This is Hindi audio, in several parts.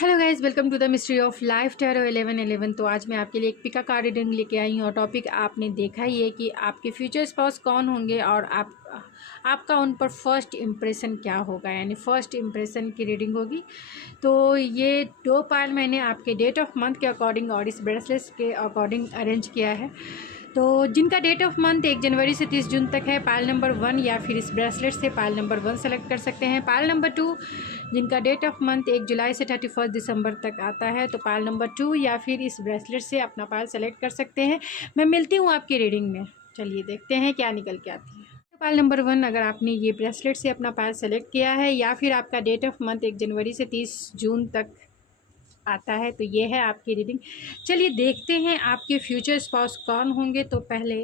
Hello guys, welcome to the mystery of life tarot 1111। तो आज मैं आपके लिए एक पिका कार्ड रीडिंग लेके आई हूँ और टॉपिक आपने देखा ही है कि आपके फ्यूचर स्पाउस कौन होंगे और आपका उन पर फर्स्ट इम्प्रेशन क्या होगा, यानी फर्स्ट इम्प्रेशन की रीडिंग होगी। तो ये 2 पायल मैंने आपके डेट ऑफ मंथ के अकॉर्डिंग और इस ब्रेसलेट्स के अकॉर्डिंग अरेंज किया है। तो जिनका डेट ऑफ मंथ 1 जनवरी से 30 जून तक है, पायल नंबर 1 या फिर इस ब्रेसलेट से पायल नंबर 1 सेलेक्ट कर सकते हैं। पायल नंबर 2 जिनका डेट ऑफ मंथ 1 जुलाई से 31 दिसंबर तक आता है, तो पायल नंबर 2 या फिर इस ब्रेसलेट से अपना पायल सेलेक्ट कर सकते हैं। मैं मिलती हूँ आपकी रीडिंग में। चलिए देखते हैं क्या निकल के आती है। पायल नंबर 1, अगर आपने ये ब्रेसलेट से अपना पायल सेलेक्ट किया है या फिर आपका डेट ऑफ मंथ 1 जनवरी से 30 जून तक आता है, तो ये है आपकी रीडिंग। चलिए देखते हैं आपके फ्यूचर स्पाउस कौन होंगे। तो पहले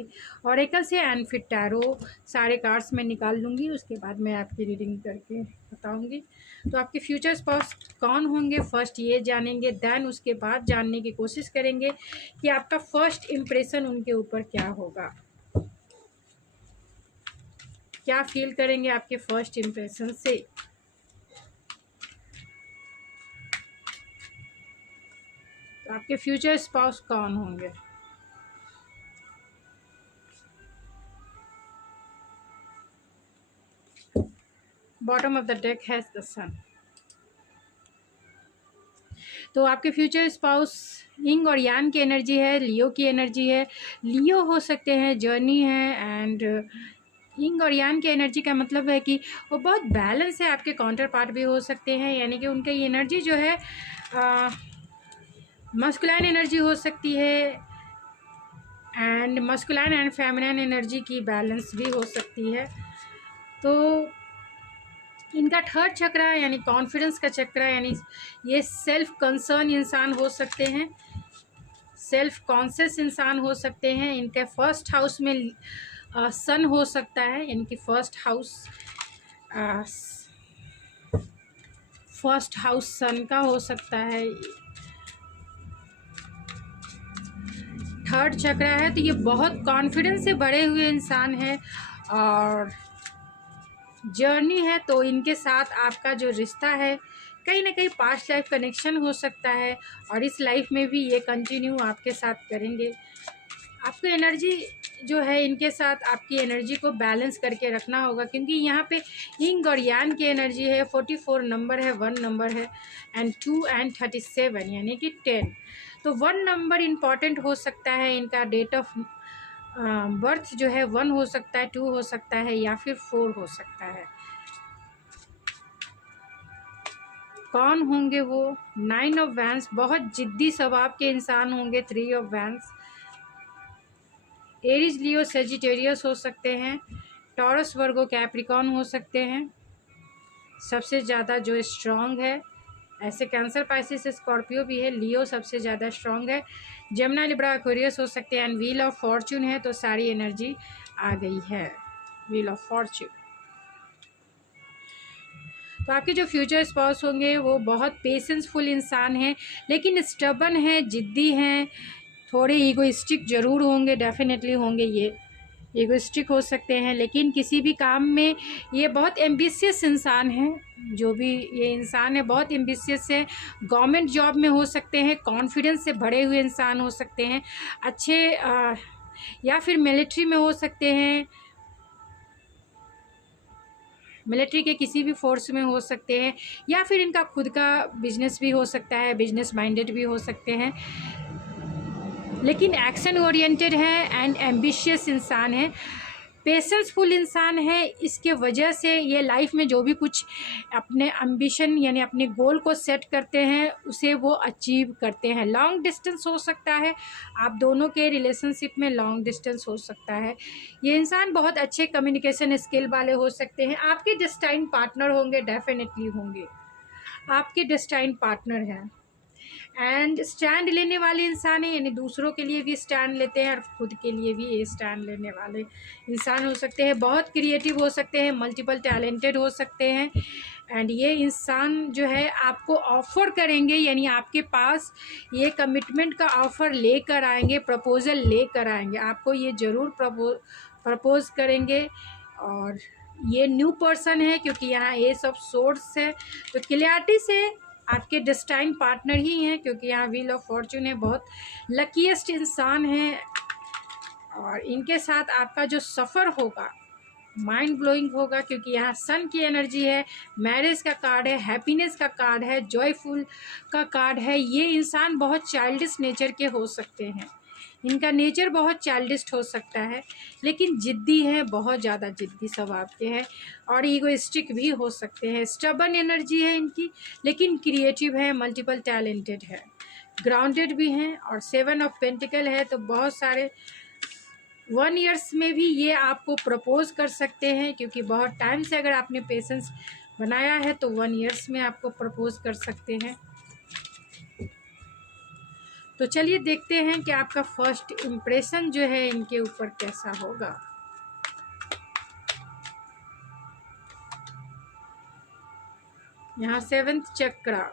ऑरेकल से एंड फिर टैरो सारे कार्ड्स में निकाल लूँगी, उसके बाद मैं आपकी रीडिंग करके बताऊँगी। तो आपके फ्यूचर स्पाउस कौन होंगे फर्स्ट ये जानेंगे, देन उसके बाद जानने की कोशिश करेंगे कि आपका फर्स्ट इम्प्रेशन उनके ऊपर क्या होगा, क्या फील करेंगे आपके फर्स्ट इम्प्रेशन से। तो आपके फ्यूचर स्पाउस कौन होंगे। Bottom of the deck has the sun. तो आपके फ्यूचर स्पाउस यिंग और यान की एनर्जी है, लियो की एनर्जी है। लियो हो सकते हैं, जर्नी है, एंड यिंग और यान की एनर्जी का मतलब है कि वो बहुत बैलेंस है। आपके काउंटर पार्ट भी हो सकते हैं, यानी कि उनकी एनर्जी जो है मस्कुलाइन एनर्जी हो सकती है, and masculine and feminine energy की बैलेंस भी हो सकती है। तो इनका थर्ड चक्र यानी कॉन्फिडेंस का चक्र, यानी ये सेल्फ कंसर्न इंसान हो सकते हैं, सेल्फ कॉन्शियस इंसान हो सकते हैं। इनके फर्स्ट हाउस में सन हो सकता है, इनकी फर्स्ट हाउस सन का हो सकता है। थर्ड चक्र है, तो ये बहुत कॉन्फिडेंस से भरे हुए इंसान है और जर्नी है। तो इनके साथ आपका जो रिश्ता है कहीं ना कहीं पास्ट लाइफ कनेक्शन हो सकता है और इस लाइफ में भी ये कंटिन्यू आपके साथ करेंगे। आपको एनर्जी जो है इनके साथ आपकी एनर्जी को बैलेंस करके रखना होगा, क्योंकि यहाँ पे यिंग और यान की एनर्जी है। 44 नंबर है, 1 नंबर है, एंड 2 एंड 37 यानी कि 10। तो 1 नंबर इम्पॉर्टेंट हो सकता है। इनका डेट ऑफ बर्थ जो है 1 हो सकता है, 2 हो सकता है या फिर 4 हो सकता है। कौन होंगे वो? 9 ऑफ वैंस, बहुत जिद्दी स्वभाव के इंसान होंगे। 3 of vents, Aries, Leo, Sagittarius हो सकते हैं। टॉरस, वर्गो, कैप्रिकॉन हो सकते हैं। सबसे ज़्यादा जो स्ट्रॉन्ग है, ऐसे कैंसर, पाइसिस, स्कॉर्पियो भी है। लियो सबसे ज़्यादा स्ट्रॉन्ग है। जमुना, लिब्रा, एक्वेरियस हो सकते हैं। एंड व्हील ऑफ फॉर्च्यून है, तो सारी एनर्जी आ गई है। Wheel of Fortune. तो आपके जो फ्यूचर स्पाउस होंगे वो बहुत पेशेंसफुल इंसान हैं, लेकिन स्टबन है, जिद्दी हैं, थोड़े ईगोइस्टिक ज़रूर होंगे, डेफिनेटली होंगे। ये ईगोइस्टिक हो सकते हैं, लेकिन किसी भी काम में ये बहुत एम्बिशियस इंसान हैं। जो भी ये इंसान है बहुत एम्बिशियस है। गवर्नमेंट जॉब में हो सकते हैं, कॉन्फिडेंस से भरे हुए इंसान हो सकते हैं, अच्छे या फिर मिलिट्री में हो सकते हैं, मिलिट्री के किसी भी फोर्स में हो सकते हैं, या फिर इनका खुद का बिजनेस भी हो सकता है, बिजनेस माइंडेड भी हो सकते हैं, लेकिन एक्शन ओरिएंटेड है एंड एम्बिशियस इंसान है, पेशेंसफुल इंसान है। इसके वजह से ये लाइफ में जो भी कुछ अपने एम्बिशन यानी अपने गोल को सेट करते हैं उसे वो अचीव करते हैं। लॉन्ग डिस्टेंस हो सकता है, आप दोनों के रिलेशनशिप में लॉन्ग डिस्टेंस हो सकता है। ये इंसान बहुत अच्छे कम्युनिकेशन स्किल वाले हो सकते हैं। आपके डेस्टाइन पार्टनर होंगे, डेफिनेटली होंगे, आपके डेस्टाइन पार्टनर हैं। एंड स्टैंड लेने वाले इंसान है, यानी दूसरों के लिए भी स्टैंड लेते हैं और खुद के लिए भी ये स्टैंड लेने वाले इंसान हो सकते हैं। बहुत क्रिएटिव हो सकते हैं, मल्टीपल टैलेंटेड हो सकते हैं। एंड ये इंसान जो है आपको ऑफ़र करेंगे, यानी आपके पास ये कमिटमेंट का ऑफ़र लेकर आएंगे, प्रपोज़ल लेकर आएंगे। आपको ये ज़रूर प्रपोज़ करेंगे। और ये न्यू पर्सन है, क्योंकि यहाँ ये सब सोर्स है, तो क्लियरिटी से आपके डेस्टाइन पार्टनर ही हैं, क्योंकि यहाँ व्हील ऑफ फॉर्चून है, बहुत लकीएस्ट इंसान है। और इनके साथ आपका जो सफ़र होगा माइंड ब्लोइंग होगा, क्योंकि यहाँ सन की एनर्जी है, मैरिज का कार्ड है, हैप्पीनेस का कार्ड है, जॉयफुल का कार्ड है। ये इंसान बहुत चाइल्डिश नेचर के हो सकते हैं, इनका नेचर बहुत चाइल्डिश हो सकता है, लेकिन ज़िद्दी है, बहुत ज़्यादा ज़िद्दी स्वभाव के हैं और ईगोइस्टिक भी हो सकते हैं। स्टबर्न एनर्जी है इनकी, लेकिन क्रिएटिव है, मल्टीपल टैलेंटेड है, ग्राउंडेड भी हैं। और 7 ऑफ पेंटिकल है, तो बहुत सारे 1 ईयर्स में भी ये आपको प्रपोज कर सकते हैं, क्योंकि बहुत टाइम से अगर आपने पेशेंस बनाया है तो 1 ईयर्स में आपको प्रपोज कर सकते हैं। तो चलिए देखते हैं कि आपका फर्स्ट इम्प्रेशन जो है इनके ऊपर कैसा होगा। यहाँ 7th चक्र,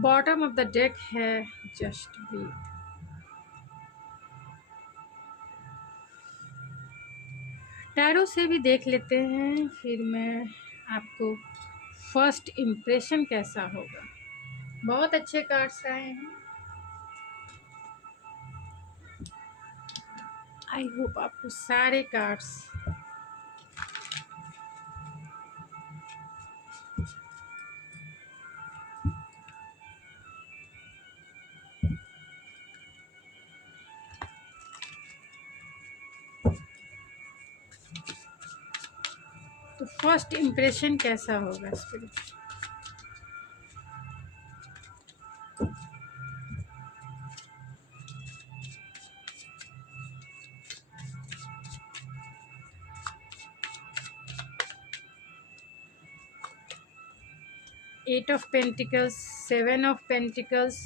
बॉटम ऑफ द डेक है जस्ट बी। टैरो से भी देख लेते हैं, फिर मैं आपको फर्स्ट इम्प्रेशन कैसा होगा। बहुत अच्छे कार्ड्स आए हैं, आई होप आपको सारे कार्ड्स तो फर्स्ट इम्प्रेशन कैसा होगा spirit. Eight of pentacles, 7 of pentacles,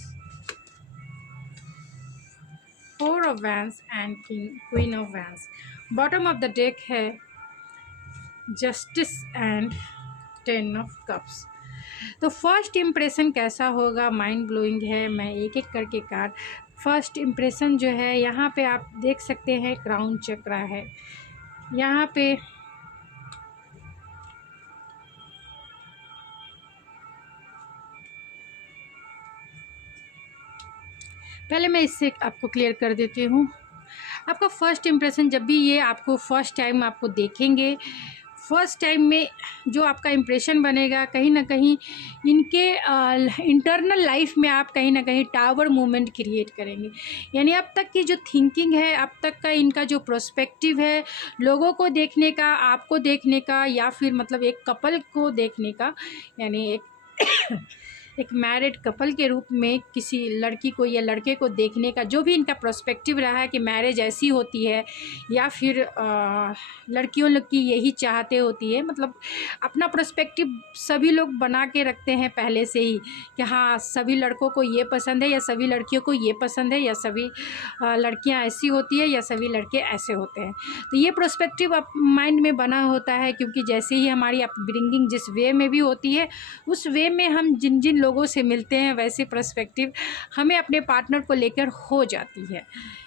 4 of wands and queen of wands. Bottom of the deck है जस्टिस एंड 10 ऑफ कप्स। तो फर्स्ट इम्प्रेशन कैसा होगा, माइंड ब्लोइंग है। मैं एक एक करके कार्ड, फर्स्ट इम्प्रेशन जो है यहाँ पे आप देख सकते हैं क्राउन चक्र है यहाँ पे। पहले मैं इससे आपको क्लियर कर देती हूँ। आपका फर्स्ट इम्प्रेशन जब भी ये आपको फर्स्ट टाइम आपको देखेंगे, फर्स्ट टाइम में जो आपका इम्प्रेशन बनेगा, कहीं ना कहीं इनके इंटरनल लाइफ में आप कहीं ना कहीं टावर मूवमेंट क्रिएट करेंगे। यानी अब तक की जो थिंकिंग है, अब तक का इनका जो प्रोस्पेक्टिव है, लोगों को देखने का, आपको देखने का, या फिर मतलब एक कपल को देखने का, यानी एक मैरिड कपल के रूप में किसी लड़की को या लड़के को देखने का जो भी इनका प्रोस्पेक्टिव रहा है कि मैरिज ऐसी होती है, या फिर लड़कियों लोग की यही चाहते होती है। मतलब अपना प्रोस्पेक्टिव सभी लोग बना के रखते हैं पहले से ही कि हाँ सभी लड़कों को ये पसंद है, या सभी लड़कियों को ये पसंद है, या सभी लड़कियां ऐसी होती है, या सभी लड़के ऐसे होते हैं। तो ये प्रोस्पेक्टिव अब माइंड में बना होता है, क्योंकि जैसे ही हमारी अपब्रिंगिंग जिस वे में भी होती है, उस वे में हम जिन जिन लोगों से मिलते हैं वैसे पर्सपेक्टिव हमें अपने पार्टनर को लेकर हो जाती है।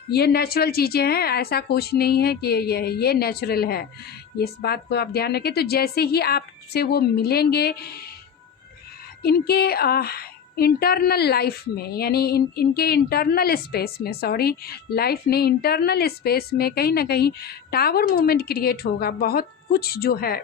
ये नेचुरल चीज़ें हैं, ऐसा कुछ नहीं है कि ये नेचुरल है, इस बात को आप ध्यान रखें। तो जैसे ही आपसे वो मिलेंगे, इनके इंटरनल लाइफ में, यानी इनके इंटरनल स्पेस में, सॉरी लाइफ ने इंटरनल स्पेस में कहीं ना कहीं टावर मूवमेंट क्रिएट होगा। बहुत कुछ जो है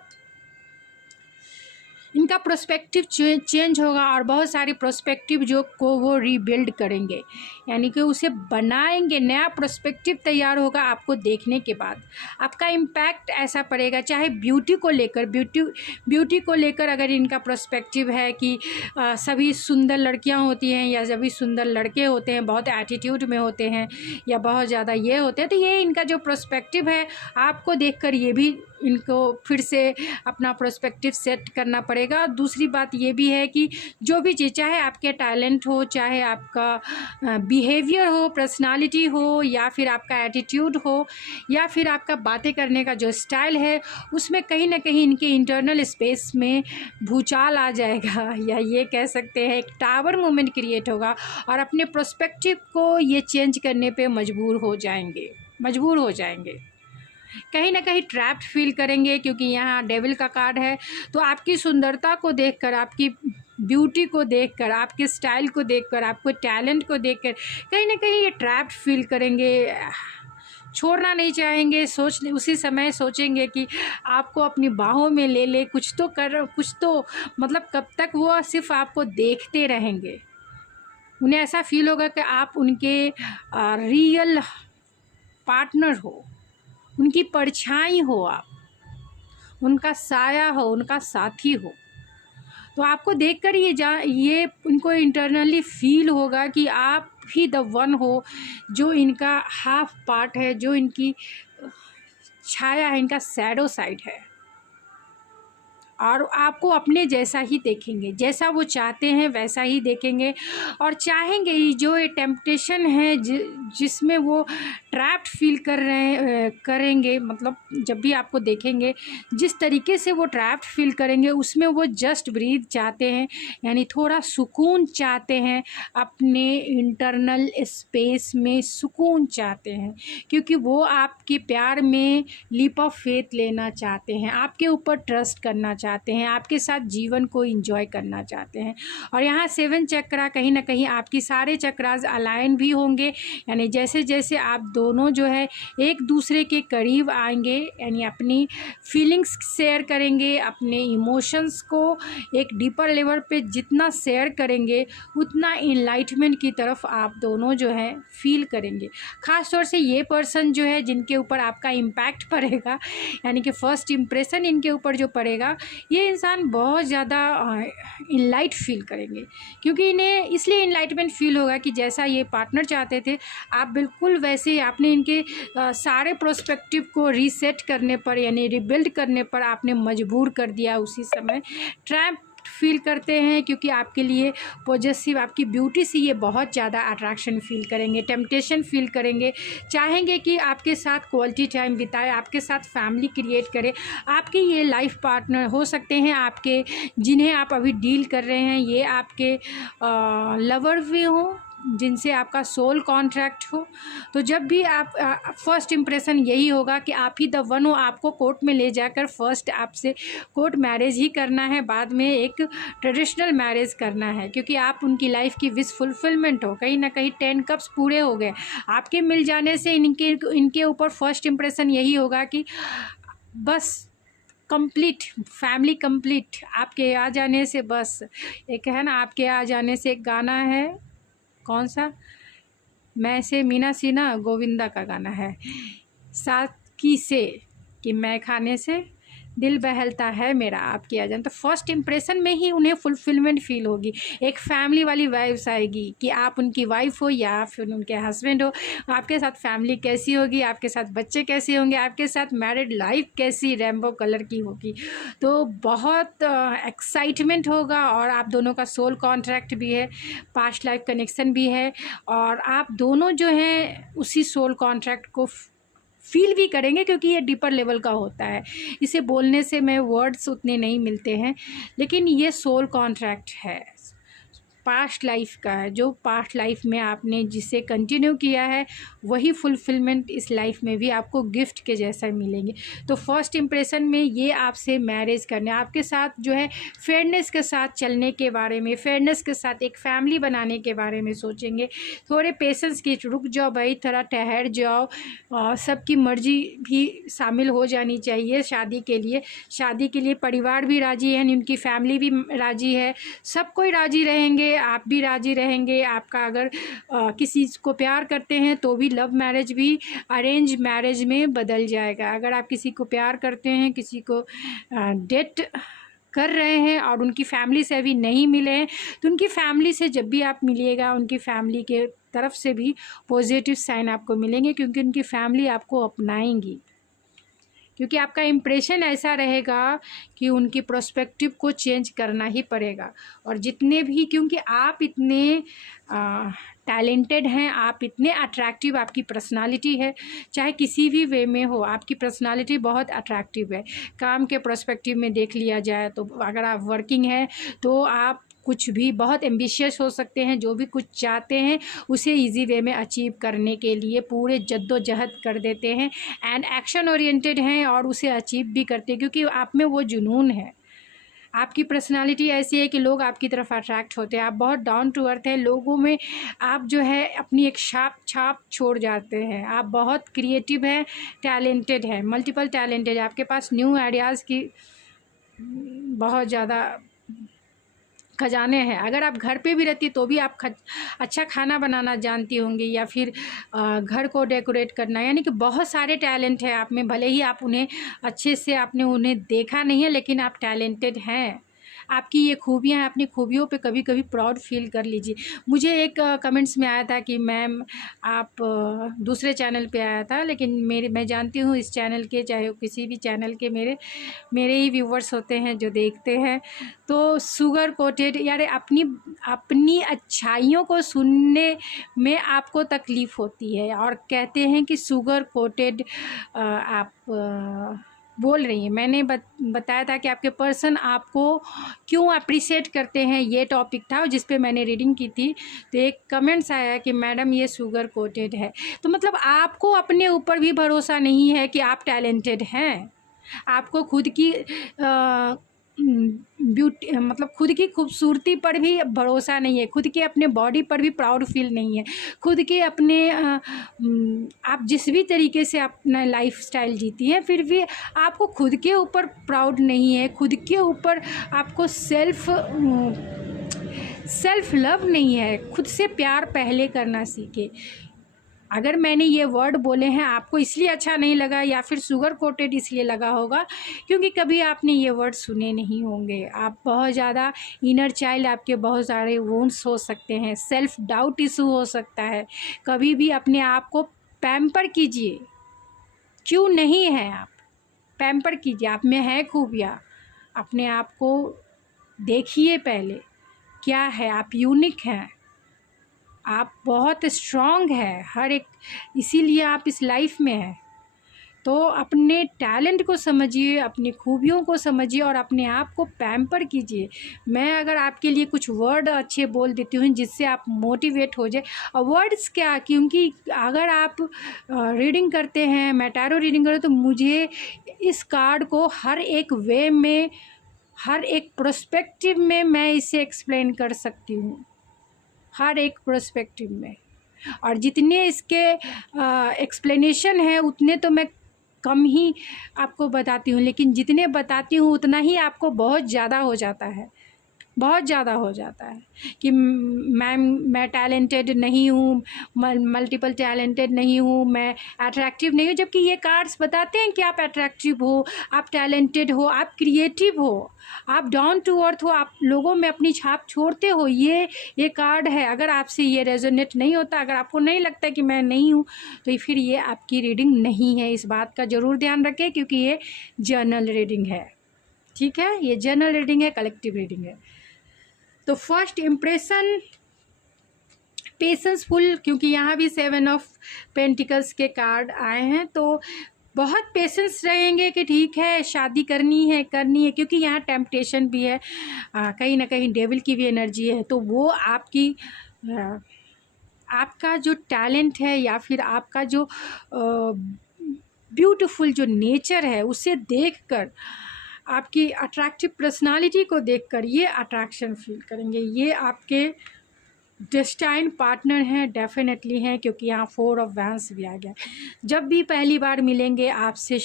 इनका प्रोस्पेक्टिव चेंज होगा, और बहुत सारी प्रोस्पेक्टिव जो को वो रीबिल्ड करेंगे, यानी कि उसे बनाएंगे, नया प्रोस्पेक्टिव तैयार होगा आपको देखने के बाद। आपका इम्पैक्ट ऐसा पड़ेगा, चाहे ब्यूटी को लेकर, ब्यूटी को लेकर अगर इनका प्रोस्पेक्टिव है कि सभी सुंदर लड़कियां होती हैं या सभी सुंदर लड़के होते हैं, बहुत एटीट्यूड में होते हैं या बहुत ज़्यादा ये होते हैं, तो ये इनका जो प्रोस्पेक्टिव है आपको देखकर ये भी इनको फिर से अपना पर्सपेक्टिव सेट करना पड़ेगा। दूसरी बात ये भी है कि जो भी चीज़, चाहे आपके टैलेंट हो, चाहे आपका बिहेवियर हो, पर्सनालिटी हो, या फिर आपका एटीट्यूड हो, या फिर आपका बातें करने का जो स्टाइल है, उसमें कहीं ना कहीं इनके इंटरनल स्पेस में भूचाल आ जाएगा या ये कह सकते हैं एक टावर मूवमेंट क्रिएट होगा और अपने पर्सपेक्टिव को ये चेंज करने पे मजबूर हो जाएंगे, कहीं ना कहीं ट्रैप्ड फील करेंगे, क्योंकि यहाँ डेविल का कार्ड है। तो आपकी सुंदरता को देखकर, आपकी ब्यूटी को देखकर, आपके स्टाइल को देखकर, आपको टैलेंट को देखकर कहीं ना कहीं ये ट्रैप्ड फील करेंगे, छोड़ना नहीं चाहेंगे। उसी समय सोचेंगे कि आपको अपनी बाहों में ले ले, कुछ तो मतलब कब तक वो सिर्फ आपको देखते रहेंगे। उन्हें ऐसा फील होगा कि आप उनके रियल पार्टनर हो, उनकी परछाई हो, आप उनका साया हो, उनका साथी हो। तो आपको देखकर ये उनको इंटरनली फील होगा कि आप ही द वन हो, जो इनका हाफ पार्ट है, जो इनकी छाया है, इनका शैडो साइड है। और आपको अपने जैसा ही देखेंगे, जैसा वो चाहते हैं वैसा ही देखेंगे। और चाहेंगे ही जो ये टेम्पटेशन है जिसमें वो ट्रैप्ड फील करेंगे, मतलब जब भी आपको देखेंगे जिस तरीके से वो ट्रैप्ड फील करेंगे, उसमें वो जस्ट ब्रीथ चाहते हैं, यानी थोड़ा सुकून चाहते हैं, अपने इंटरनल स्पेस में सुकून चाहते हैं, क्योंकि वो आपके प्यार में लीप ऑफ फेथ लेना चाहते हैं, आपके ऊपर ट्रस्ट करना चाहते हैं, आपके साथ जीवन को एंजॉय करना चाहते हैं। और यहाँ 7 चक्रा कहीं ना कहीं आपकी सारे चक्रास अलाइन भी होंगे, यानी जैसे जैसे आप दोनों जो है एक दूसरे के करीब आएंगे, यानी अपनी फीलिंग्स शेयर करेंगे, अपने इमोशंस को एक डीपर लेवल पे जितना शेयर करेंगे, उतना इनलाइटमेंट की तरफ आप दोनों जो है फील करेंगे। ख़ास तौर से ये पर्सन जो है जिनके ऊपर आपका इम्पैक्ट पड़ेगा, यानी कि फर्स्ट इम्प्रेशन इनके ऊपर जो पड़ेगा, ये इंसान बहुत ज़्यादा इनलाइट फील करेंगे, क्योंकि इन्हें इसलिए इनलाइटमेंट फील होगा कि जैसा ये पार्टनर चाहते थे, आप बिल्कुल वैसे ही आपने इनके सारे प्रोस्पेक्टिव को रीसेट करने पर, यानी रिबिल्ड करने पर आपने मजबूर कर दिया। उसी समय ट्रैप फील करते हैं, क्योंकि आपके लिए पॉजेसिव, आपकी ब्यूटी से ये बहुत ज़्यादा अट्रैक्शन फील करेंगे, टेम्पटेशन फील करेंगे, चाहेंगे कि आपके साथ क्वालिटी टाइम बिताए, आपके साथ फैमिली क्रिएट करे। आपके ये लाइफ पार्टनर हो सकते हैं, आपके जिन्हें आप अभी डील कर रहे हैं, ये आपके लवर भी हों, जिनसे आपका सोल कॉन्ट्रैक्ट हो। तो जब भी आप फर्स्ट इम्प्रेशन यही होगा कि आप ही द वन हो, आपको कोर्ट में ले जाकर फर्स्ट आपसे कोर्ट मैरिज ही करना है, बाद में एक ट्रेडिशनल मैरिज करना है, क्योंकि आप उनकी लाइफ की विश फुलफिलमेंट हो। कहीं ना कहीं 10 कप्स पूरे हो गए आपके मिल जाने से। इनके ऊपर फर्स्ट इम्प्रेशन यही होगा कि बस कंप्लीट फैमिली कंप्लीट आपके आ जाने से। बस एक है ना, आपके आ जाने से एक गाना है, कौन सा, मैं से मीना सिन्हा गोविंदा का गाना है, साकी से कि मैं खाने से दिल बहलता है मेरा आपकी आ जाए। तो फर्स्ट इम्प्रेशन में ही उन्हें फुलफिलमेंट फील होगी, एक फैमिली वाली वाइब्स आएगी कि आप उनकी वाइफ हो या फिर उनके हस्बैंड हो। आपके साथ फैमिली कैसी होगी, आपके साथ बच्चे कैसे होंगे, आपके साथ मैरिड लाइफ कैसी रेनबो कलर की होगी। तो बहुत एक्साइटमेंट होगा, और आप दोनों का सोल कॉन्ट्रैक्ट भी है, पास्ट लाइफ कनेक्शन भी है, और आप दोनों जो हैं उसी सोल कॉन्ट्रैक्ट को फील भी करेंगे, क्योंकि ये डीपर लेवल का होता है। इसे बोलने से में वर्ड्स उतने नहीं मिलते हैं, लेकिन ये सोल कॉन्ट्रैक्ट है, पास्ट लाइफ का है। जो पास्ट लाइफ में आपने जिसे कंटिन्यू किया है, वही फुलफिलमेंट इस लाइफ में भी आपको गिफ्ट के जैसा मिलेंगे। तो फर्स्ट इम्प्रेशन में ये आपसे मैरिज करने, आपके साथ जो है फेयरनेस के साथ चलने के बारे में, फेयरनेस के साथ एक फैमिली बनाने के बारे में सोचेंगे। थोड़े पेशेंस की, रुक जाओ भाई, थोड़ा ठहर जाओ, सबकी मर्जी भी शामिल हो जानी चाहिए शादी के लिए। शादी के लिए परिवार भी राजी है, उनकी फैमिली भी राजी है, सब कोई राजी रहेंगे, आप भी राजी रहेंगे। आपका अगर किसी को प्यार करते हैं तो भी लव मैरिज भी अरेंज मैरिज में बदल जाएगा। अगर आप किसी को प्यार करते हैं, किसी को डेट कर रहे हैं और उनकी फैमिली से अभी नहीं मिले हैं, तो उनकी फैमिली से जब भी आप मिलिएगा, उनकी फैमिली के तरफ से भी पॉजिटिव साइन आपको मिलेंगे, क्योंकि उनकी फैमिली आपको अपनाएंगी, क्योंकि आपका इम्प्रेशन ऐसा रहेगा कि उनकी पर्सपेक्टिव को चेंज करना ही पड़ेगा। और जितने भी, क्योंकि आप इतने टैलेंटेड हैं, आप इतने अट्रैक्टिव, आपकी पर्सनालिटी है, चाहे किसी भी वे में हो, आपकी पर्सनालिटी बहुत अट्रैक्टिव है। काम के पर्सपेक्टिव में देख लिया जाए तो अगर आप वर्किंग हैं तो आप कुछ भी बहुत एम्बिशियस हो सकते हैं, जो भी कुछ चाहते हैं उसे इजी वे में अचीव करने के लिए पूरे जद्दोजहद कर देते हैं, एंड एक्शन ओरिएंटेड हैं और उसे अचीव भी करते हैं, क्योंकि आप में वो जुनून है। आपकी पर्सनालिटी ऐसी है कि लोग आपकी तरफ अट्रैक्ट होते हैं। आप बहुत डाउन टू अर्थ हैं, लोगों में आप जो है अपनी एक छाप छोड़ जाते हैं। आप बहुत क्रिएटिव हैं, टैलेंटेड हैं, मल्टीपल टैलेंटेड, आपके पास न्यू आइडियाज़ की बहुत ज़्यादा खजाने हैं। अगर आप घर पे भी रहती तो भी आप अच्छा खाना बनाना जानती होंगी, या फिर घर को डेकोरेट करना, यानी कि बहुत सारे टैलेंट है आप में। भले ही आप उन्हें अच्छे से आपने उन्हें देखा नहीं है, लेकिन आप टैलेंटेड हैं। आपकी ये खूबियाँ हैं, अपनी खूबियों पे कभी कभी प्राउड फील कर लीजिए। मुझे एक कमेंट्स में आया था कि मैम आप दूसरे चैनल पे आया था, लेकिन मैं जानती हूँ इस चैनल के, चाहे किसी भी चैनल के, मेरे ही व्यूवर्स होते हैं जो देखते हैं। तो शुगर कोटेड, यार अपनी अच्छाइयों को सुनने में आपको तकलीफ़ होती है और कहते हैं कि शुगर कोटेड आप बोल रही हैं। मैंने बताया था कि आपके पर्सन आपको क्यों अप्रिशिएट करते हैं, ये टॉपिक था जिस पे मैंने रीडिंग की थी। तो एक कमेंट्स आया कि मैडम ये शुगर कोटेड है। तो मतलब आपको अपने ऊपर भी भरोसा नहीं है कि आप टैलेंटेड हैं। आपको खुद की ब्यूटी, मतलब खुद की खूबसूरती पर भी भरोसा नहीं है, खुद के अपने बॉडी पर भी प्राउड फील नहीं है, खुद के अपने आप जिस भी तरीके से अपना लाइफस्टाइल जीती हैं, फिर भी आपको खुद के ऊपर प्राउड नहीं है, खुद के ऊपर आपको सेल्फ लव नहीं है। खुद से प्यार पहले करना सीखे। अगर मैंने ये वर्ड बोले हैं आपको इसलिए अच्छा नहीं लगा, या फिर शुगर कोटेड इसलिए लगा होगा क्योंकि कभी आपने ये वर्ड सुने नहीं होंगे। आप बहुत ज़्यादा इनर चाइल्ड, आपके बहुत सारे वुंड्स हो सकते हैं, सेल्फ डाउट इशू हो सकता है। कभी भी अपने आप को पैम्पर कीजिए। क्यों नहीं है, आप पैम्पर कीजिए। आप में है खूबियाँ, अपने आप को देखिए पहले क्या है। आप यूनिक हैं, आप बहुत स्ट्रॉन्ग है हर एक, इसीलिए आप इस लाइफ में हैं। तो अपने टैलेंट को समझिए, अपनी खूबियों को समझिए और अपने आप को पैम्पर कीजिए। मैं अगर आपके लिए कुछ वर्ड अच्छे बोल देती हूँ जिससे आप मोटिवेट हो जाए, और वर्ड्स क्या, क्योंकि अगर आप रीडिंग करते हैं, मैं टैरो रीडिंग करूँ, तो मुझे इस कार्ड को हर एक वे में, हर एक पर्सपेक्टिव में मैं इसे एक्सप्लेन कर सकती हूँ, हर एक पर्सपेक्टिव में। और जितने इसके एक्सप्लेनेशन है उतने तो मैं कम ही आपको बताती हूँ, लेकिन जितने बताती हूँ उतना ही आपको बहुत ज़्यादा हो जाता है, बहुत ज़्यादा हो जाता है कि मैम मैं टैलेंटेड नहीं हूँ, मल्टीपल टैलेंटेड नहीं हूँ, मैं अट्रैक्टिव नहीं हूँ। जबकि ये कार्ड्स बताते हैं कि आप अट्रैक्टिव हो, आप टैलेंटेड हो, आप क्रिएटिव हो, आप डाउन टू अर्थ हो, आप लोगों में अपनी छाप छोड़ते हो। ये कार्ड है। अगर आपसे ये रेजोनेट नहीं होता, अगर आपको नहीं लगता कि मैं नहीं हूँ, तो फिर ये आपकी रीडिंग नहीं है। इस बात का ज़रूर ध्यान रखें, क्योंकि ये जर्नल रीडिंग है, ठीक है। ये जर्नल रीडिंग है, कलेक्टिव रीडिंग है। तो फर्स्ट इम्प्रेशन पेशेंसफुल, क्योंकि यहाँ भी 7 ऑफ पेंटिकल्स के कार्ड आए हैं, तो बहुत पेशेंस रहेंगे कि ठीक है शादी करनी है, क्योंकि यहाँ टेम्पटेशन भी है, कहीं ना कहीं डेविल की भी एनर्जी है। तो वो आपकी आपका जो टैलेंट है या फिर आपका जो ब्यूटीफुल जो नेचर है उसे देखकर, आपकी अट्रैक्टिव पर्सनालिटी को देखकर ये अट्रैक्शन फील करेंगे। ये आपके डेस्टाइन पार्टनर हैं, डेफिनेटली हैं, क्योंकि यहाँ 4 ऑफ वैंस भी आ गया। जब भी पहली बार मिलेंगे आपसे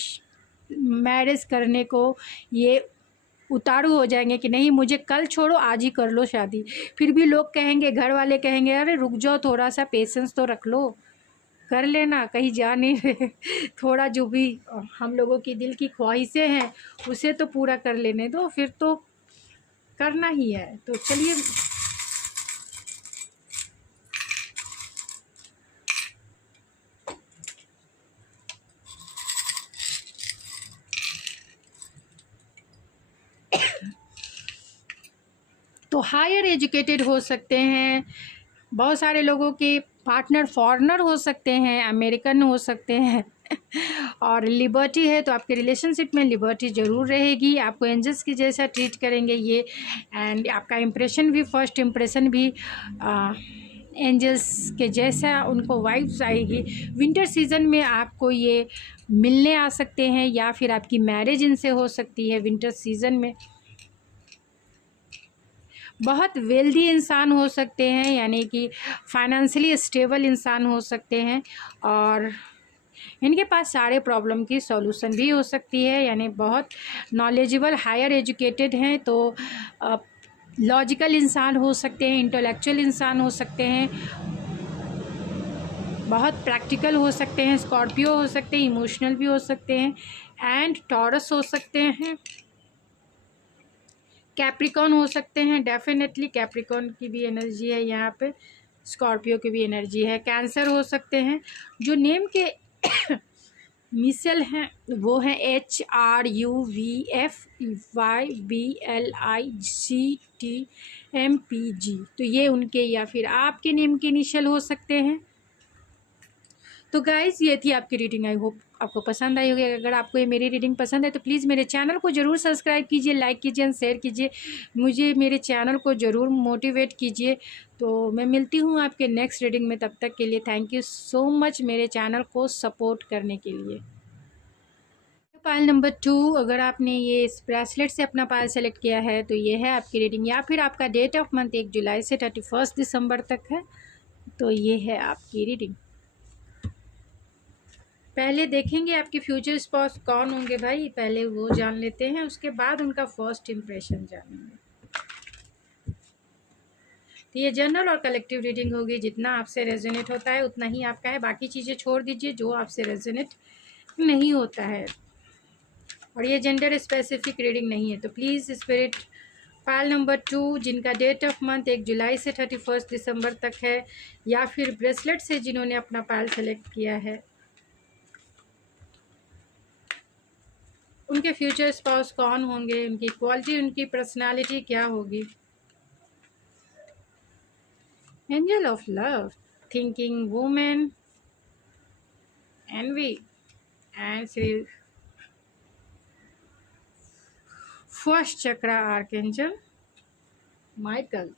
मैरिज करने को ये उतारू हो जाएंगे कि नहीं मुझे कल छोड़ो, आज ही कर लो शादी। फिर भी लोग कहेंगे, घर वाले कहेंगे अरे रुक जाओ, थोड़ा सा पेशेंस तो रख लो, कर लेना, कहीं जा नहीं रहे। थोड़ा जो भी हम लोगों की दिल की ख्वाहिशें हैं उसे तो पूरा कर लेने दो, फिर तो करना ही है। तो चलिए हायर एजुकेटेड हो सकते हैं, बहुत सारे लोगों के पार्टनर फॉरेनर हो सकते हैं, अमेरिकन हो सकते हैं और लिबर्टी है तो आपके रिलेशनशिप में लिबर्टी ज़रूर रहेगी, आपको एंजल्स की जैसा ट्रीट करेंगे ये, एंड आपका इम्प्रेशन भी, फर्स्ट इम्प्रेशन भी एंजल्स के जैसा उनको वाइब्स आएगी। विंटर सीज़न में आपको ये मिलने आ सकते हैं या फिर आपकी मैरिज इनसे हो सकती है विंटर सीज़न में। बहुत वेल्दी इंसान हो सकते हैं, यानी कि फाइनेंशियली स्टेबल इंसान हो सकते हैं और इनके पास सारे प्रॉब्लम की सॉल्यूशन भी हो सकती है, यानी बहुत नॉलेजेबल हायर एजुकेटेड हैं तो लॉजिकल इंसान हो सकते हैं, इंटेलेक्चुअल इंसान हो सकते हैं, बहुत प्रैक्टिकल हो सकते हैं, स्कॉर्पियो हो सकते हैं, इमोशनल भी हो सकते हैं, एंड टॉरस हो सकते हैं, कैप्रिकॉन हो सकते हैं, डेफिनेटली कैप्रिकॉन की भी एनर्जी है यहाँ पे, स्कॉर्पियो की भी एनर्जी है, कैंसर हो सकते हैं। जो नेम के मिसल हैं वो हैं HRUVFYBLICTMPG, तो ये उनके या फिर आपके नेम के इनिशियल हो सकते हैं। तो गाइज़ ये थी आपकी रीडिंग, आई होप आपको पसंद आई होगी। अगर आपको ये मेरी रीडिंग पसंद है तो प्लीज़ मेरे चैनल को ज़रूर सब्सक्राइब कीजिए, लाइक कीजिए एंड शेयर कीजिए, मुझे मेरे चैनल को ज़रूर मोटिवेट कीजिए। तो मैं मिलती हूँ आपके नेक्स्ट रीडिंग में, तब तक के लिए थैंक यू सो मच मेरे चैनल को सपोर्ट करने के लिए। पायल नंबर 2, अगर आपने ये इस ब्रेसलेट से अपना पायल सेलेक्ट किया है तो ये है आपकी रीडिंग, या फिर आपका डेट ऑफ मंथ 1 जुलाई से 31 दिसंबर तक है, तो ये है आपकी रीडिंग। पहले देखेंगे आपके फ्यूचर स्पाउस कौन होंगे भाई, पहले वो जान लेते हैं, उसके बाद उनका फर्स्ट इम्प्रेशन जानेंगे। तो ये जनरल और कलेक्टिव रीडिंग होगी, जितना आपसे रेजोनेट होता है उतना ही आपका है, बाकी चीज़ें छोड़ दीजिए जो आपसे रेजोनेट नहीं होता है। और ये जेंडर स्पेसिफिक रीडिंग नहीं है, तो प्लीज़ स्पिरिट पायल नंबर 2 जिनका डेट ऑफ मंथ 1 जुलाई से 31 दिसंबर तक है, या फिर ब्रेसलेट से जिन्होंने अपना पायल सेलेक्ट किया है, उनके फ्यूचर स्पाउस कौन होंगे, उनकी क्वालिटी, उनकी पर्सनालिटी क्या होगी। Angel of love, thinking women, envy and three first chakra archangel Michael.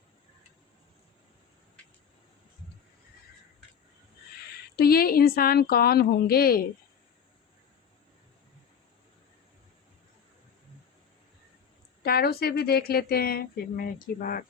तो ये इंसान कौन होंगे, टैरो से भी देख लेते हैं, फिर मैं एक ही बार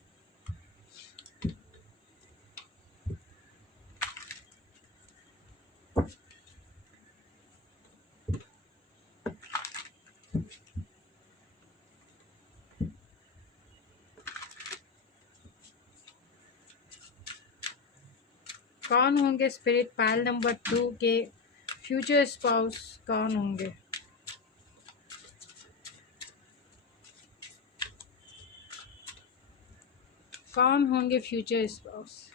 कौन होंगे स्पिरिट पायल नंबर 2 के फ्यूचर स्पाउस कौन होंगे। कौन होंगे future spouse.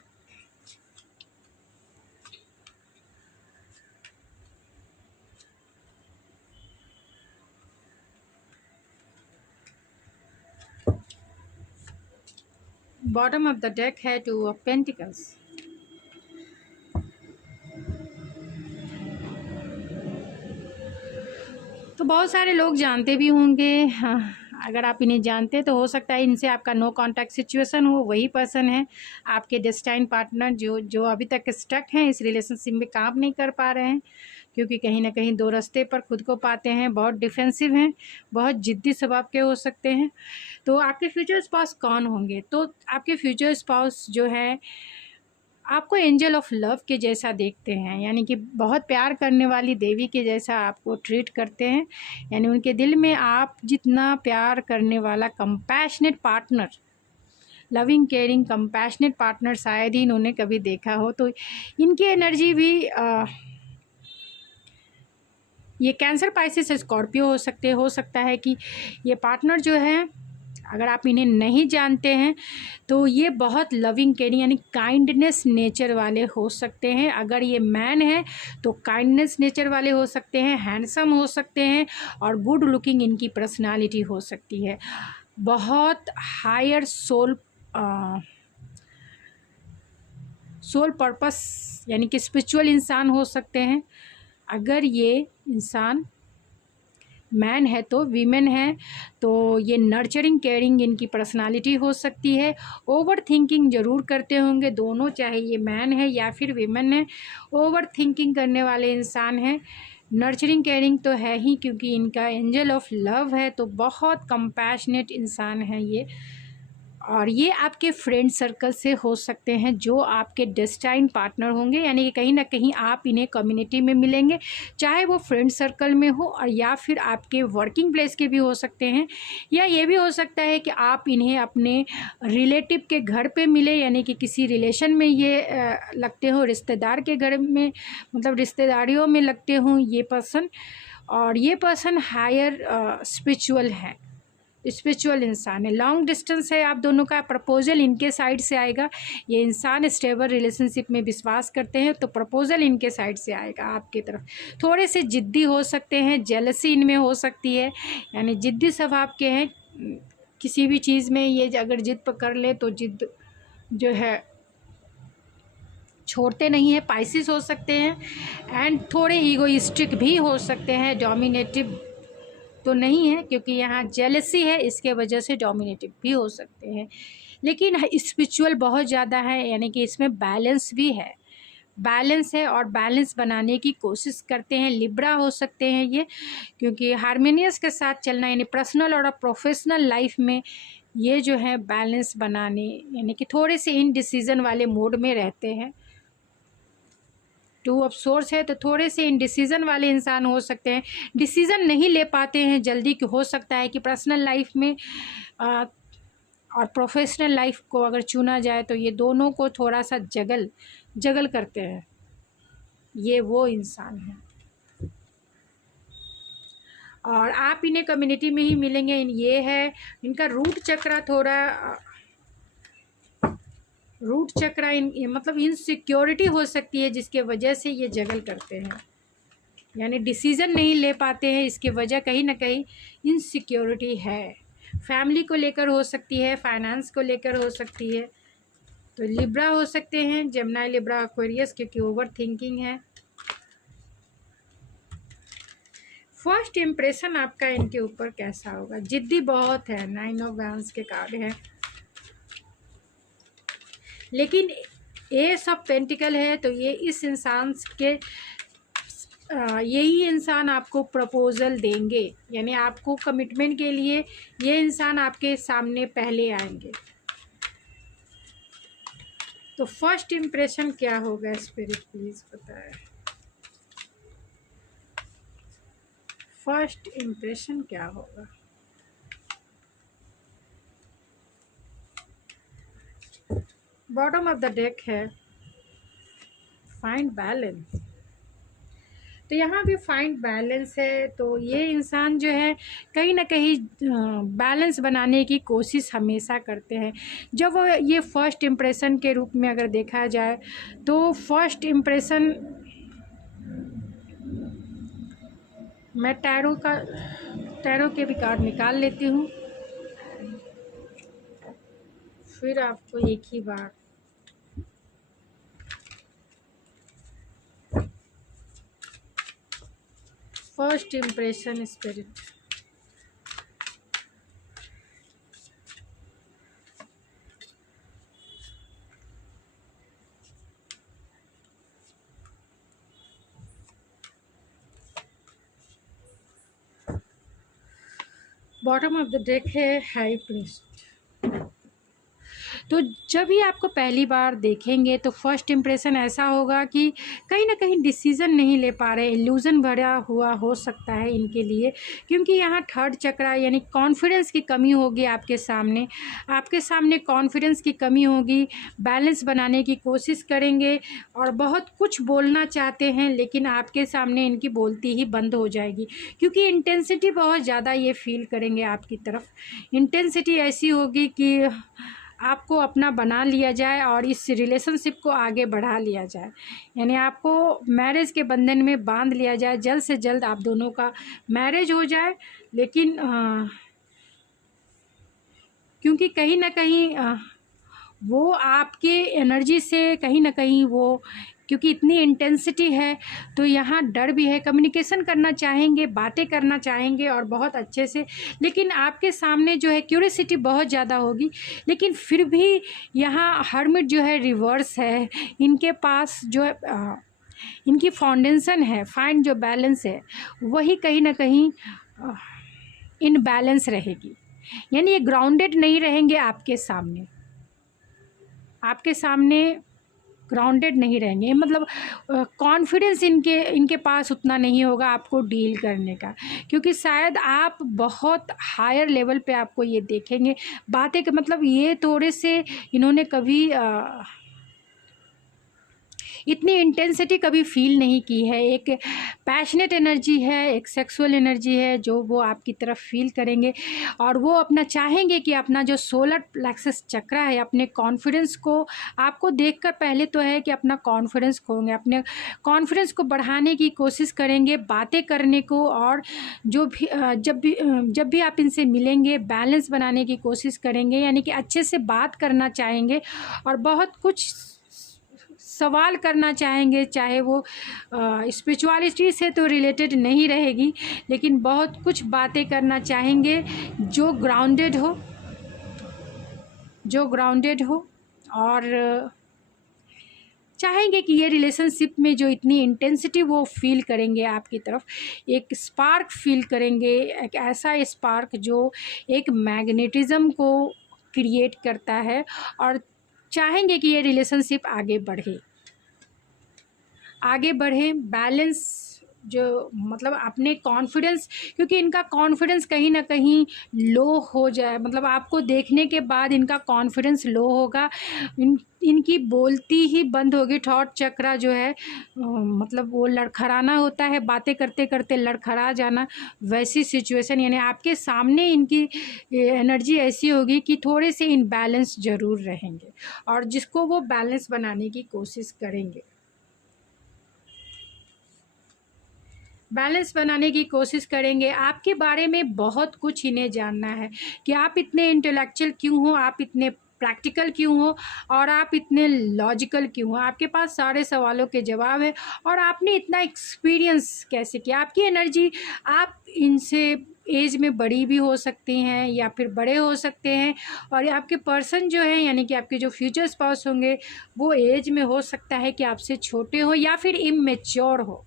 Bottom of the deck है 2 ऑफ पेंटिकल्स। तो बहुत सारे लोग जानते भी होंगे, हाँ, अगर आप इन्हें जानते तो हो सकता है इनसे आपका नो कांटेक्ट सिचुएशन हो, वही पर्सन है आपके डेस्टाइन पार्टनर जो अभी तक स्टक हैं, इस रिलेशनशिप में काम नहीं कर पा रहे हैं, क्योंकि कहीं ना कहीं दो रास्ते पर खुद को पाते हैं, बहुत डिफेंसिव हैं, बहुत जिद्दी स्वभाव के हो सकते हैं। तो आपके फ्यूचर स्पाउस कौन होंगे, तो आपके फ्यूचर स्पाउस जो है आपको एंजल ऑफ लव के जैसा देखते हैं, यानी कि बहुत प्यार करने वाली देवी के जैसा आपको ट्रीट करते हैं, यानी उनके दिल में आप जितना प्यार करने वाला compassionate partner, loving caring compassionate partner शायद ही इन्होंने कभी देखा हो। तो इनकी एनर्जी भी ये कैंसर, पाइसेस, स्कॉर्पियो हो सकता है कि ये पार्टनर जो है, अगर आप इन्हें नहीं जानते हैं तो ये बहुत लविंग केयरिंग यानी काइंडनेस नेचर वाले हो सकते हैं। अगर ये मैन है तो काइंडनेस नेचर वाले हो सकते हैं, हैंडसम हो सकते हैं और गुड लुकिंग इनकी पर्सनालिटी हो सकती है। बहुत हायर सोल सोल पर्पस यानी कि स्पिरिचुअल इंसान हो सकते हैं। अगर ये इंसान मैन है तो वीमेन है तो ये नर्चरिंग केयरिंग इनकी पर्सनालिटी हो सकती है। ओवर थिंकिंग ज़रूर करते होंगे दोनों, चाहे ये मैन है या फिर वीमेन है, ओवर थिंकिंग करने वाले इंसान हैं। नर्चरिंग केयरिंग तो है ही क्योंकि इनका एंजल ऑफ लव है, तो बहुत कंपैशनेट इंसान है ये। और ये आपके फ्रेंड सर्कल से हो सकते हैं जो आपके डेस्टाइन पार्टनर होंगे, यानी कि कहीं ना कहीं आप इन्हें कम्युनिटी में मिलेंगे, चाहे वो फ्रेंड सर्कल में हो और या फिर आपके वर्किंग प्लेस के भी हो सकते हैं, या ये भी हो सकता है कि आप इन्हें अपने रिलेटिव के घर पे मिले, यानी कि किसी रिलेशन में ये लगते हो, रिश्तेदार के घर में, मतलब रिश्तेदारियों में लगते हों ये पर्सन। और ये पर्सन हायर स्पिरिचुअल है, स्पिरिचुअल इंसान है। लॉन्ग डिस्टेंस है आप दोनों का, प्रपोजल इनके साइड से आएगा। ये इंसान स्टेबल रिलेशनशिप में विश्वास करते हैं तो प्रपोजल इनके साइड से आएगा आपकी तरफ। थोड़े से जिद्दी हो सकते हैं, जेलसी इनमें हो सकती है, यानी जिद्दी स्वभाव के हैं। किसी भी चीज़ में ये अगर जिद पकड़ ले तो जिद जो है छोड़ते नहीं है। पाइसिस हो सकते हैं एंड थोड़े ईगोइस्टिक भी हो सकते हैं। डोमिनेटिव तो नहीं है क्योंकि यहाँ जेलसी है, इसके वजह से डोमिनेटिव भी हो सकते हैं, लेकिन स्पिरिचुअल बहुत ज़्यादा है, यानी कि इसमें बैलेंस भी है, बैलेंस है और बैलेंस बनाने की कोशिश करते हैं। लिब्रा हो सकते हैं ये, क्योंकि हारमोनियस के साथ चलना, यानी पर्सनल और प्रोफेशनल लाइफ में ये जो है बैलेंस बनाने, यानी कि थोड़े से इनडिसीजन वाले मोड में रहते हैं। टू ऑफ सोर्स है तो थोड़े से इनडिसीजन वाले इंसान हो सकते हैं, डिसीज़न नहीं ले पाते हैं जल्दी, कि हो सकता है कि पर्सनल लाइफ में और प्रोफेशनल लाइफ को अगर चुना जाए तो ये दोनों को थोड़ा सा जगल करते हैं। ये वो इंसान है और आप इन्हें कम्युनिटी में ही मिलेंगे। ये है इनका रूट चक्रा, थोड़ा रूट चक्रा मतलब इनसिक्योरिटी हो सकती है जिसके वजह से ये जगल करते हैं, यानी डिसीज़न नहीं ले पाते हैं। इसकी वजह कहीं ना कहीं इनसिक्योरिटी है, फैमिली को लेकर हो सकती है, फाइनेंस को लेकर हो सकती है। तो लिब्रा हो सकते हैं, जेमिनी, लिब्रा, एक्वेरियस, क्योंकि ओवर थिंकिंग है। फर्स्ट इम्प्रेशन आपका इनके ऊपर कैसा होगा? जिद्दी बहुत है, 9 ऑफ वैंड्स के कार्ड है, लेकिन एस ऑफ पेंटिकल है तो ये इस इंसान के यही इंसान आपको प्रपोजल देंगे, यानी आपको कमिटमेंट के लिए ये इंसान आपके सामने पहले आएंगे। तो फर्स्ट इम्प्रेशन क्या होगा स्पिरिट प्लीज बताएं। फर्स्ट इम्प्रेशन क्या होगा? बॉटम ऑफ द डेक है फाइंड बैलेंस, तो यहाँ भी फाइंड बैलेंस है। तो ये इंसान जो है कहीं ना कहीं बैलेंस बनाने की कोशिश हमेशा करते हैं। जब वो ये फर्स्ट इम्प्रेशन के रूप में अगर देखा जाए तो फर्स्ट इम्प्रेशन, मैं टैरो के भी कार्ड निकाल लेती हूँ, फिर आपको एक ही बार first impression spirit. Bottom of the deck है हाई प्रीस्ट। तो जब ही आपको पहली बार देखेंगे तो फर्स्ट इम्प्रेशन ऐसा होगा कि कहीं ना कहीं डिसीज़न नहीं ले पा रहे, इल्यूज़न भरा हुआ हो सकता है इनके लिए, क्योंकि यहाँ थर्ड चक्रा यानी कॉन्फिडेंस की कमी होगी आपके सामने कॉन्फिडेंस की कमी होगी। बैलेंस बनाने की कोशिश करेंगे और बहुत कुछ बोलना चाहते हैं, लेकिन आपके सामने इनकी बोलती ही बंद हो जाएगी, क्योंकि इंटेंसिटी बहुत ज़्यादा ये फील करेंगे आपकी तरफ। इंटेंसिटी ऐसी होगी कि आपको अपना बना लिया जाए और इस रिलेशनशिप को आगे बढ़ा लिया जाए, यानी आपको मैरिज के बंधन में बांध लिया जाए, जल्द से जल्द आप दोनों का मैरिज हो जाए। लेकिन क्योंकि कहीं ना कहीं वो आपके एनर्जी से कहीं ना कहीं वो, क्योंकि इतनी इंटेंसिटी है तो यहाँ डर भी है। कम्युनिकेशन करना चाहेंगे, बातें करना चाहेंगे और बहुत अच्छे से, लेकिन आपके सामने जो है क्यूरियोसिटी बहुत ज़्यादा होगी, लेकिन फिर भी यहाँ हर्मिट जो है रिवर्स है। इनके पास जो है इनकी फाउंडेशन है, फाइंड जो बैलेंस है वही कहीं ना कहीं इनबैलेंस रहेगी। यानी ये ग्राउंडेड नहीं रहेंगे आपके सामने ग्राउंडेड नहीं रहेंगे, मतलब कॉन्फिडेंस इनके पास उतना नहीं होगा आपको डील करने का, क्योंकि शायद आप बहुत हायर लेवल पे आपको ये देखेंगे। बातें का मतलब ये थोड़े से इन्होंने कभी इतनी इंटेंसिटी कभी फील नहीं की है। एक पैशनेट एनर्जी है, एक सेक्सुअल एनर्जी है जो वो आपकी तरफ फील करेंगे, और वो अपना चाहेंगे कि अपना जो सोलर प्लेक्सस चक्र है, अपने कॉन्फिडेंस को आपको देखकर पहले तो है कि अपना कॉन्फिडेंस खोएंगे, अपने कॉन्फिडेंस को बढ़ाने की कोशिश करेंगे, बातें करने को, और जो भी जब भी आप इनसे मिलेंगे बैलेंस बनाने की कोशिश करेंगे, यानी कि अच्छे से बात करना चाहेंगे और बहुत कुछ सवाल करना चाहेंगे, चाहे वो स्पिरिचुअलिटी से तो रिलेटेड नहीं रहेगी, लेकिन बहुत कुछ बातें करना चाहेंगे जो ग्राउंडेड हो और चाहेंगे कि ये रिलेशनशिप में जो इतनी इंटेंसिटी वो फील करेंगे आपकी तरफ, एक स्पार्क फील करेंगे, एक ऐसा स्पार्क जो एक मैग्नेटिज्म को क्रिएट करता है, और चाहेंगे कि ये रिलेशनशिप आगे बढ़े बैलेंस, जो मतलब अपने कॉन्फिडेंस, क्योंकि इनका कॉन्फिडेंस कहीं ना कहीं लो हो जाए, मतलब आपको देखने के बाद इनका कॉन्फिडेंस लो होगा, इनकी बोलती ही बंद होगी। थॉट चक्रा जो है मतलब वो लड़खड़ाना होता है, बातें करते करते लड़खड़ा जाना, वैसी सिचुएशन, यानी आपके सामने इनकी एनर्जी ऐसी होगी कि थोड़े से इनबैलेंस ज़रूर रहेंगे, और जिसको वो बैलेंस बनाने की कोशिश करेंगे, आपके बारे में बहुत कुछ इन्हें जानना है कि आप इतने इंटेलेक्चुअल क्यों हो, आप इतने प्रैक्टिकल क्यों हो, और आप इतने लॉजिकल क्यों हो। आपके पास सारे सवालों के जवाब है, और आपने इतना एक्सपीरियंस कैसे किया। आपकी एनर्जी, आप इनसे एज में बड़ी भी हो सकती हैं या फिर बड़े हो सकते हैं, और आपके पर्सन जो है यानी कि आपके जो फ्यूचर स्पाउस होंगे वो एज में हो सकता है कि आपसे छोटे हो या फिर इमेच्योर हो।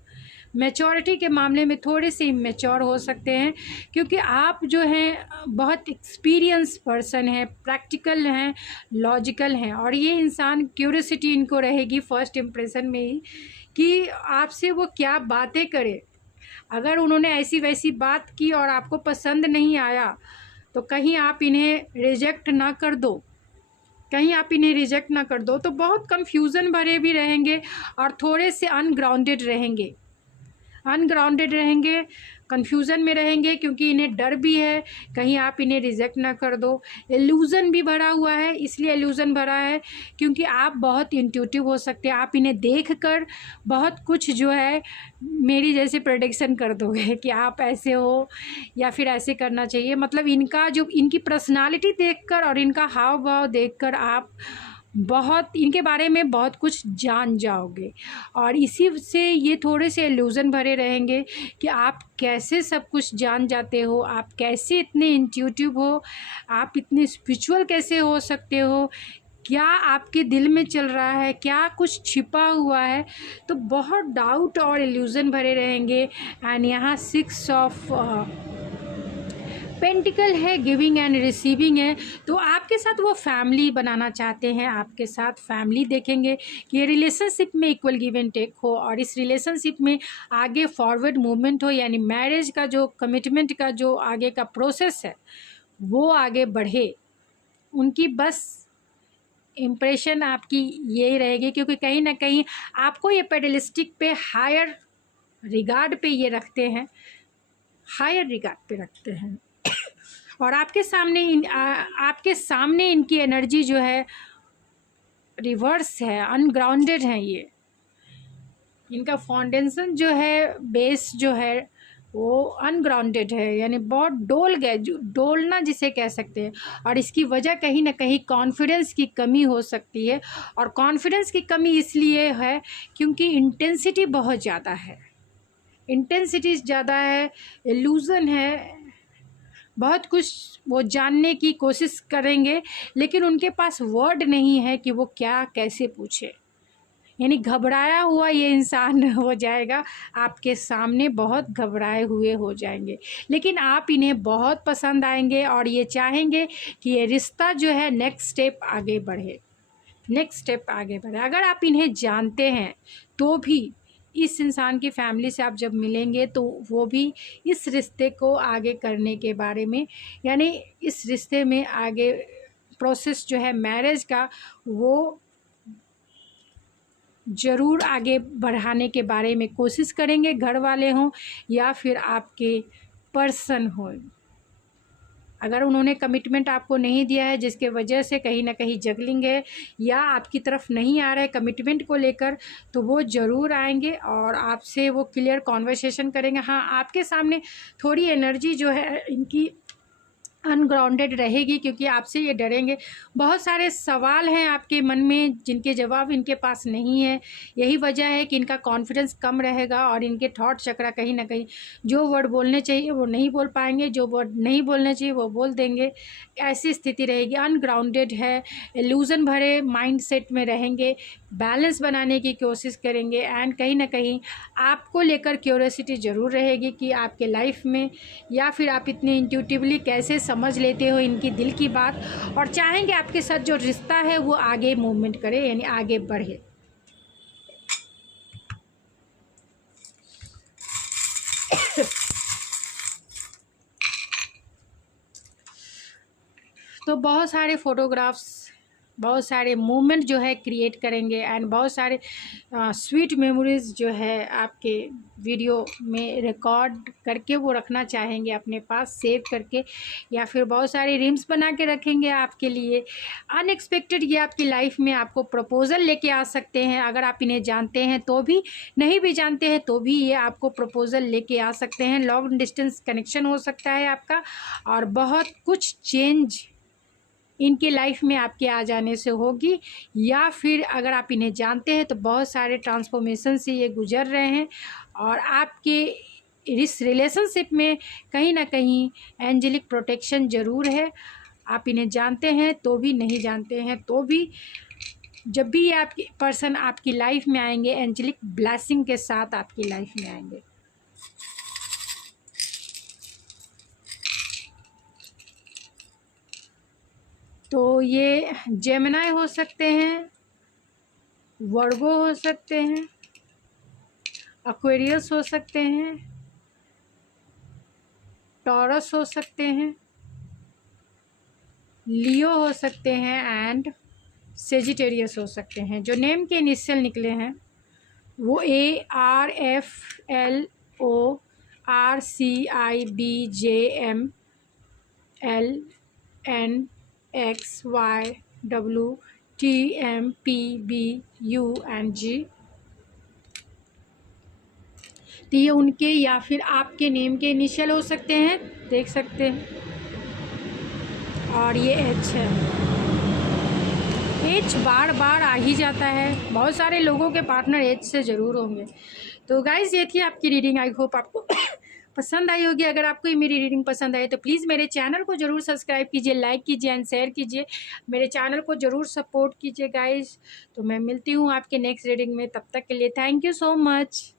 मैच्योरिटी के मामले में थोड़े से इमेच्योर हो सकते हैं, क्योंकि आप जो हैं बहुत एक्सपीरियंस पर्सन हैं, प्रैक्टिकल हैं, लॉजिकल हैं, और ये इंसान क्यूरियोसिटी इनको रहेगी फर्स्ट इम्प्रेशन में ही कि आपसे वो क्या बातें करे। अगर उन्होंने ऐसी वैसी बात की और आपको पसंद नहीं आया तो कहीं आप इन्हें रिजेक्ट ना कर दो, तो बहुत कन्फ्यूज़न भरे भी रहेंगे और थोड़े से अनग्राउंडेड रहेंगे, कन्फ्यूज़न में रहेंगे, क्योंकि इन्हें डर भी है कहीं आप इन्हें रिजेक्ट ना कर दो। इल्यूज़न भी भरा हुआ है, इसलिए इल्यूज़न भरा है क्योंकि आप बहुत इंट्यूटिव हो सकते हैं, आप इन्हें देखकर बहुत कुछ जो है मेरी जैसे प्रेडिक्शन कर दोगे कि आप ऐसे हो या फिर ऐसे करना चाहिए। मतलब इनकी पर्सनालिटी देखकर और इनका हाव भाव देखकर आप बहुत इनके बारे में बहुत कुछ जान जाओगे, और इसी से ये थोड़े से इल्यूज़न भरे रहेंगे कि आप कैसे सब कुछ जान जाते हो, आप कैसे इतने इंट्यूटिव हो, आप इतने स्पिरिचुअल कैसे हो सकते हो, क्या आपके दिल में चल रहा है, क्या कुछ छिपा हुआ है। तो बहुत डाउट और इल्यूज़न भरे रहेंगे। एंड यहाँ 6 ऑफ पेंटिकल है, गिविंग एंड रिसीविंग है, तो आपके साथ वो फैमिली बनाना चाहते हैं, आपके साथ फैमिली देखेंगे कि ये रिलेशनशिप में इक्वल गिव एंड टेक हो, और इस रिलेशनशिप में आगे फॉरवर्ड मूवमेंट हो, यानी मैरिज का जो कमिटमेंट का जो आगे का प्रोसेस है वो आगे बढ़े। उनकी बस इम्प्रेशन आपकी यही रहेगी, क्योंकि कहीं ना कहीं आपको ये पेडलिस्टिक पे हायर रिगार्ड पे ये रखते हैं, और आपके सामने इनकी एनर्जी जो है रिवर्स है, अनग्राउंडेड है। ये इनका फाउंडेशन जो है, बेस जो है वो अनग्राउंडेड है, यानी बहुत डोल गए, जो डोलना जिसे कह सकते हैं। और इसकी वजह कहीं ना कहीं कॉन्फिडेंस की कमी हो सकती है। और कॉन्फिडेंस की कमी इसलिए है क्योंकि इंटेंसिटी बहुत ज़्यादा है, इंटेंसिटी ज़्यादा है, इल्यूज़न है, बहुत कुछ वो जानने की कोशिश करेंगे लेकिन उनके पास वर्ड नहीं है कि वो क्या कैसे पूछे। यानी घबराया हुआ ये इंसान हो जाएगा आपके सामने, बहुत घबराए हुए हो जाएंगे, लेकिन आप इन्हें बहुत पसंद आएंगे और ये चाहेंगे कि ये रिश्ता जो है नेक्स्ट स्टेप आगे बढ़े, नेक्स्ट स्टेप आगे बढ़े। अगर आप इन्हें जानते हैं तो भी इस इंसान की फैमिली से आप जब मिलेंगे तो वो भी इस रिश्ते को आगे करने के बारे में, यानी इस रिश्ते में आगे प्रोसेस जो है मैरिज का, वो ज़रूर आगे बढ़ाने के बारे में कोशिश करेंगे, घर वाले हों या फिर आपके पर्सन हो। अगर उन्होंने कमिटमेंट आपको नहीं दिया है जिसके वजह से कहीं ना कहीं जगलिंग है या आपकी तरफ नहीं आ रहा है कमिटमेंट को लेकर, तो वो ज़रूर आएंगे और आपसे वो क्लियर कॉन्वर्सेशन करेंगे। हाँ, आपके सामने थोड़ी एनर्जी जो है इनकी अनग्राउंडेड रहेगी क्योंकि आपसे ये डरेंगे। बहुत सारे सवाल हैं आपके मन में जिनके जवाब इनके पास नहीं है। यही वजह है कि इनका कॉन्फिडेंस कम रहेगा और इनके थॉट चक्रा कहीं ना कहीं जो वर्ड बोलने चाहिए वो नहीं बोल पाएंगे, जो वर्ड नहीं बोलने चाहिए वो बोल देंगे। ऐसी स्थिति रहेगी, अनग्राउंडेड है, इल्यूज़न भरे माइंडसेट में रहेंगे, बैलेंस बनाने की कोशिश करेंगे एंड कहीं ना कहीं आपको लेकर क्यूरियोसिटी ज़रूर रहेगी कि आपके लाइफ में या फिर आप इतने इंट्यूटिवली कैसे समझ लेते हो इनकी दिल की बात, और चाहेंगे आपके साथ जो रिश्ता है वो आगे मूवमेंट करे, यानी आगे बढ़े। तो बहुत सारे फोटोग्राफ्स, बहुत सारे मोमेंट जो है क्रिएट करेंगे एंड बहुत सारे स्वीट मेमोरीज़ जो है आपके वीडियो में रिकॉर्ड करके वो रखना चाहेंगे अपने पास सेव करके, या फिर बहुत सारे रीम्स बना के रखेंगे आपके लिए। अनएक्सपेक्टेड ये आपकी लाइफ में आपको प्रपोज़ल लेके आ सकते हैं, अगर आप इन्हें जानते हैं तो भी, नहीं भी जानते हैं तो भी ये आपको प्रपोज़ल लेके आ सकते हैं। लॉन्ग डिस्टेंस कनेक्शन हो सकता है आपका, और बहुत कुछ चेंज इनकी लाइफ में आपके आ जाने से होगी, या फिर अगर आप इन्हें जानते हैं तो बहुत सारे ट्रांसफॉर्मेशन से ये गुजर रहे हैं और आपके इस रिलेशनशिप में कहीं ना कहीं एंजेलिक प्रोटेक्शन ज़रूर है। आप इन्हें जानते हैं तो भी, नहीं जानते हैं तो भी, जब भी ये आपकी पर्सन आपकी लाइफ में आएंगे एंजेलिक ब्लेसिंग के साथ आपकी लाइफ में आएंगे। तो ये जेमिनी हो सकते हैं, वर्गो हो सकते हैं, एक्वेरियस हो सकते हैं, टॉरस हो सकते हैं, लियो हो सकते हैं एंड सेजिटेरियस हो सकते हैं। जो नेम के इनिशियल निकले हैं वो ARFLORCIBJMLNXYWTMPBUNG। तो ये उनके या फिर आपके नेम के इनिशियल हो सकते हैं, देख सकते हैं। और ये H है, H बार बार आ ही जाता है, बहुत सारे लोगों के पार्टनर H से ज़रूर होंगे। तो गाइज़ ये थी आपकी रीडिंग, आई होप आपको पसंद आई होगी। अगर आपको ये मेरी रीडिंग पसंद आई तो प्लीज़ मेरे चैनल को ज़रूर सब्सक्राइब कीजिए, लाइक कीजिए एंड शेयर कीजिए, मेरे चैनल को ज़रूर सपोर्ट कीजिए गाइज़। तो मैं मिलती हूँ आपके नेक्स्ट रीडिंग में, तब तक के लिए थैंक यू सो मच।